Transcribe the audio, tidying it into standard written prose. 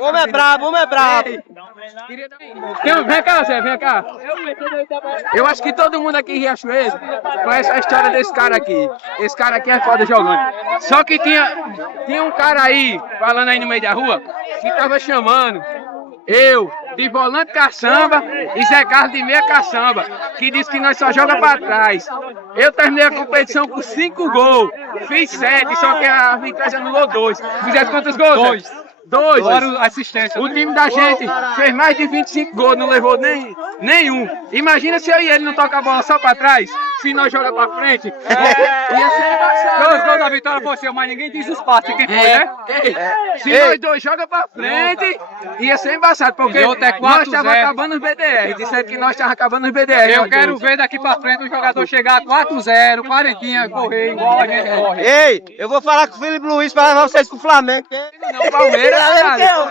Homem é brabo, homem é brabo. Vem cá, Zé, vem cá. Eu acho que todo mundo aqui em Riachuelo conhece a história desse cara aqui. Esse cara aqui é foda jogando. Só que tinha um cara aí, falando aí no meio da rua, que tava chamando eu de volante caçamba e Zé Carlos de meia caçamba, que disse que nós só joga pra trás. Eu terminei a competição com 5 gols, fiz 7, só que a arbitragem anulou 2. Fizesse quantos gols? 2. Assistência. O time da gente fez mais de 25 gols, não levou nenhum. Imagina se eu e ele não toca a bola só pra trás, se nós joga pra frente. Ia ser embaçado. Os gols da vitória foi seu, mas ninguém diz os passes quem foi, né? Se nós dois joga pra frente, ia ser embaçado, porque nós estávamos acabando os BDR. Disseram que nós estávamos acabando os BDR. Eu quero ver daqui pra frente o jogador chegar a 4-0, 40, correr igual a gente corre. Ei, eu vou falar com o Felipe Luiz pra levar vocês pro Flamengo. Não, Palmeiras, cara.